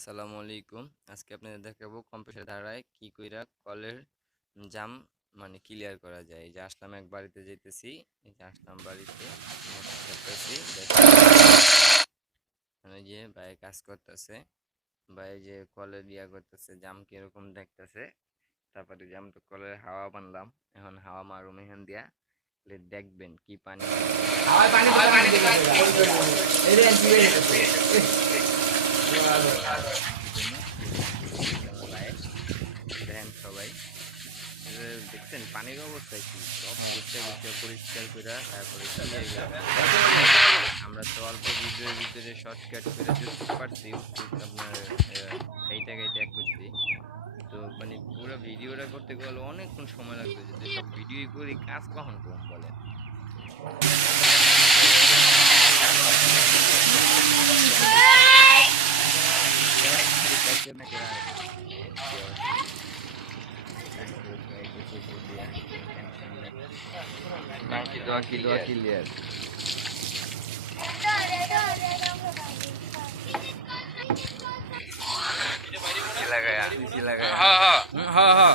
আসসালামু আলাইকুম। আজকে আপনাদের দেখাবো কম্পিউটার দ্বারায় কি কইরা কলের জাম ক্লিয়ার করা যায়। এই যে আসলাম এক বাড়িতে যাইতেছি, এই যে আসলাম বাড়িতে করতেছি, ওই যে ভাই কাজ করতেছে, ভাই যে কলের করতেছে জাম কিরকম দেখতেছে। তারপরে জাম তো কলের হাওয়া বানলাম, এখন হাওয়া মারুম এখান দিয়া, দেখবেন কি পানি দেখেন সবাই। দেখছেন পানির অবস্থা কি, সব পরিষ্কার করে তারপরে আমরা তো অল্প ভিডিওর ভিতরে শর্টকাট করে যতটুকু পারছি আপনার এইটা এক করছি। তো পুরো ভিডিওটা করতে গেলে অনেকক্ষণ সময় লাগবে, যদি সব ভিডিও করি কাজ কখন কম বলেন। Doa clear. Sila kaya. Ha ha.